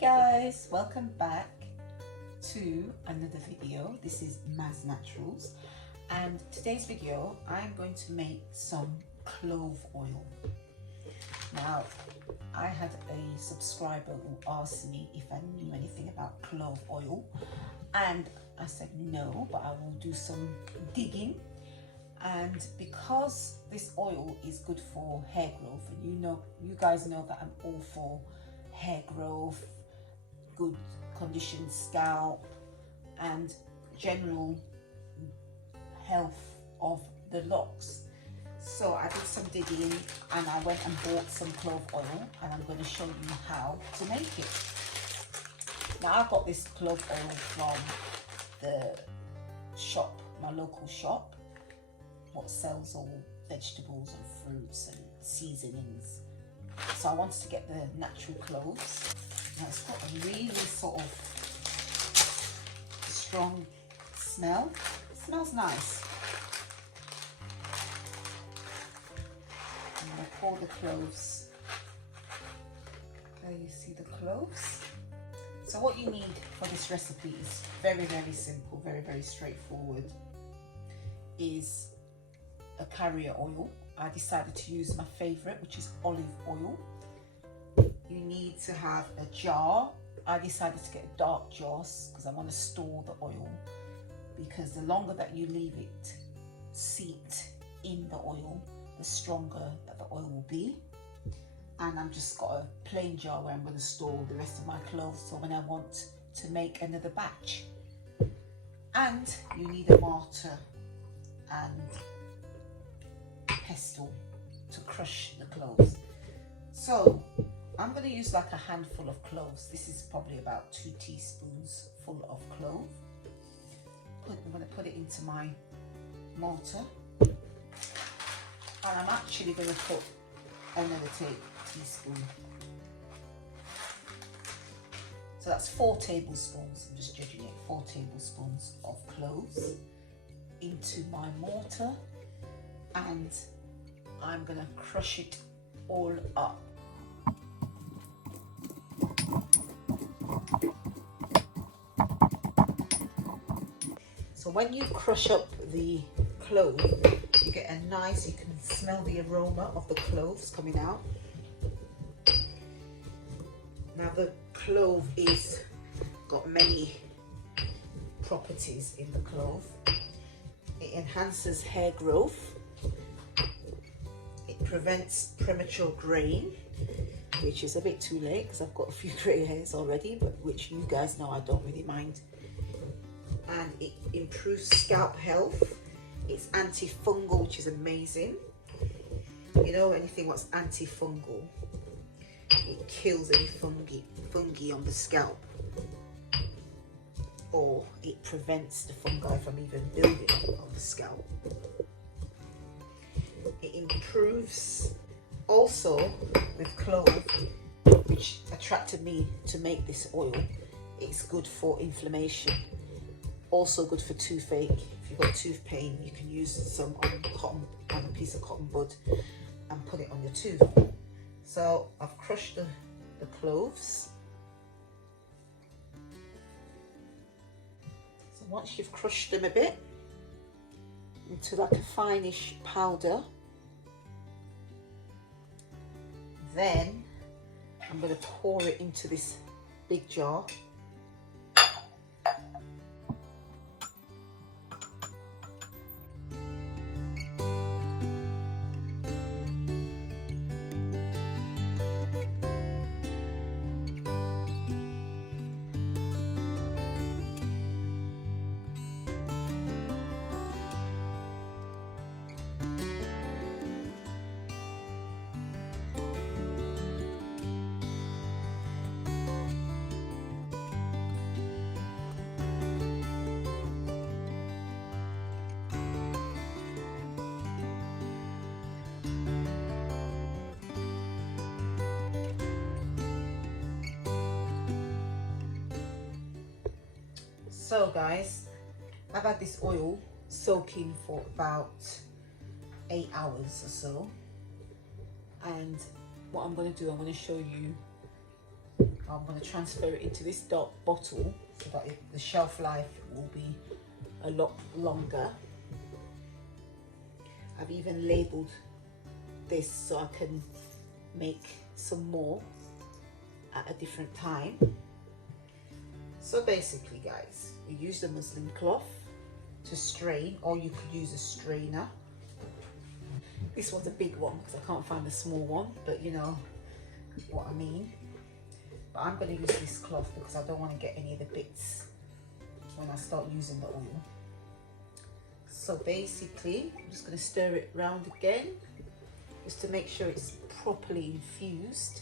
Guys, welcome back to another video. This is Maz Naturals, and today's video I'm going to make some clove oil. Now, I had a subscriber who asked me if I knew anything about clove oil, and I said no, but I will do some digging. And because this oil is good for hair growth, and you guys know that I'm all for hair growth, good conditioned scalp, and general health of the locks. So I did some digging and I went and bought some clove oil, and I'm going to show you how to make it. Now, I got this clove oil from the shop, my local shop, what sells all vegetables and fruits and seasonings. So I wanted to get the natural cloves. Now, it's got a really sort of strong smell. It smells nice. I'm going to pour the cloves. There you see the cloves. So what you need for this recipe is very, very simple, very, very straightforward. Is a carrier oil. I decided to use my favorite, which is olive oil. You need to have a jar. I decided to get a dark jar because I want to store the oil, because the longer that you leave it seat in the oil, the stronger that the oil will be. And I've just got a plain jar where I'm going to store the rest of my cloves, so when I want to make another batch. And you need a mortar and pestle to crush the cloves. So I'm going to use like a handful of cloves. This is probably about 2 teaspoons full of clove. I'm going to put it into my mortar, and I'm actually going to put another teaspoon. So that's 4 tablespoons. I'm just judging it. 4 tablespoons of cloves into my mortar, and I'm going to crush it all up. So when you crush up the clove, you get a nice, you can smell the aroma of the cloves coming out. Now, the clove is got many properties in the clove. It enhances hair growth. It prevents premature graying, which is a bit too late because I've got a few grey hairs already, but which you guys know I don't really mind. And it improves scalp health. It's antifungal, which is amazing. You know, anything what's antifungal, it kills any fungi on the scalp, or it prevents the fungi from even building on the scalp. It improves also with clove, which attracted me to make this oil. It's good for inflammation, also good for toothache. If you've got tooth pain, you can use some on a piece of cotton bud and put it on your tooth. So I've crushed the cloves. So once you've crushed them a bit into like a fineish powder, then I'm going to pour it into this big jar. So guys, I've had this oil soaking for about 8 hours or so, and what I'm going to do, I'm going to show you I'm going to transfer it into this dark bottle so that the shelf life will be a lot longer. I've even labeled this so I can make some more at a different time. So basically guys, you use the muslin cloth to strain, or you could use a strainer. This one's a big one because I can't find a small one, but you know what I mean. But I'm going to use this cloth because I don't want to get any of the bits when I start using the oil. So basically, I'm just going to stir it round again just to make sure it's properly infused.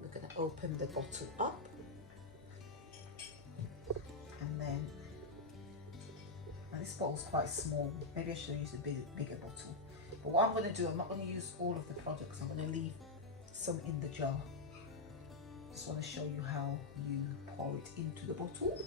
We're going to open the bottle up, and then, now this bottle's quite small, maybe I should use a bigger bottle. But what I'm going to do, I'm not going to use all of the products, I'm going to leave some in the jar. Just want to show you how you pour it into the bottle.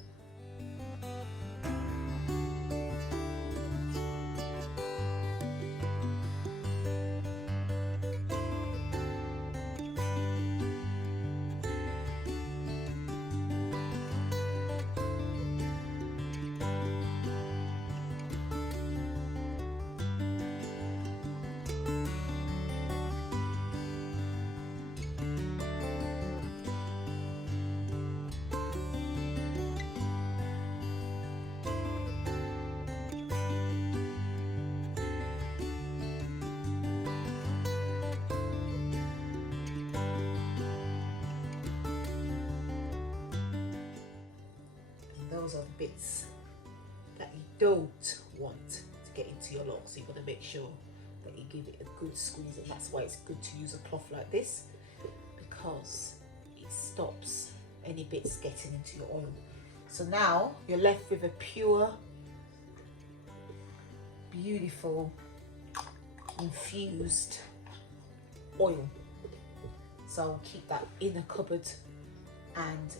Those are the bits that you don't want to get into your locs. So you've got to make sure that you give it a good squeeze, and that's why it's good to use a cloth like this, because it stops any bits getting into your oil. So now you're left with a pure, beautiful, infused oil. So I'll keep that in a cupboard and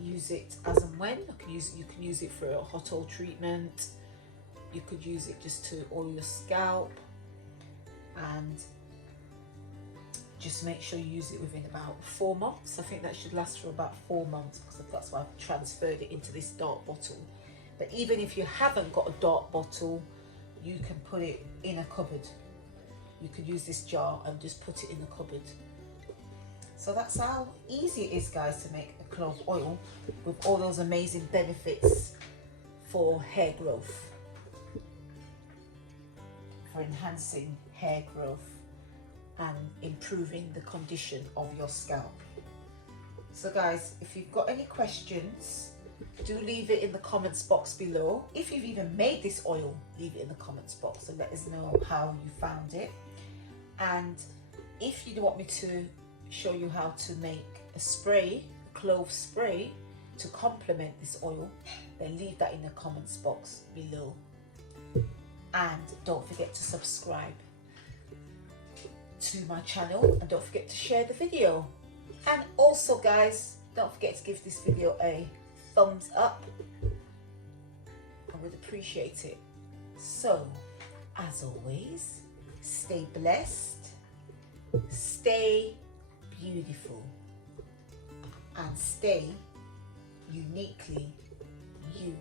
use it as and when. You can use it for a hot oil treatment. You could use it just to oil your scalp, and just make sure you use it within about 4 months. I think that should last for about 4 months, because that's why I've transferred it into this dark bottle. But even if you haven't got a dark bottle, you can put it in a cupboard. You could use this jar and just put it in the cupboard. So that's how easy it is, guys, to make a clove oil with all those amazing benefits for hair growth, for enhancing hair growth and improving the condition of your scalp. So guys, if you've got any questions, do leave it in the comments box below. If you've even made this oil, leave it in the comments box and let us know how you found it. And if you want me to show you how to make a spray, a clove spray, to complement this oil, then leave that in the comments box below. And don't forget to subscribe to my channel, and don't forget to share the video. And also guys, don't forget to give this video a thumbs up. I would appreciate it. So as always, stay blessed, stay beautiful, and stay uniquely you.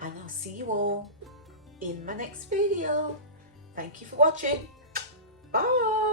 And I'll see you all in my next video. Thank you for watching. Bye.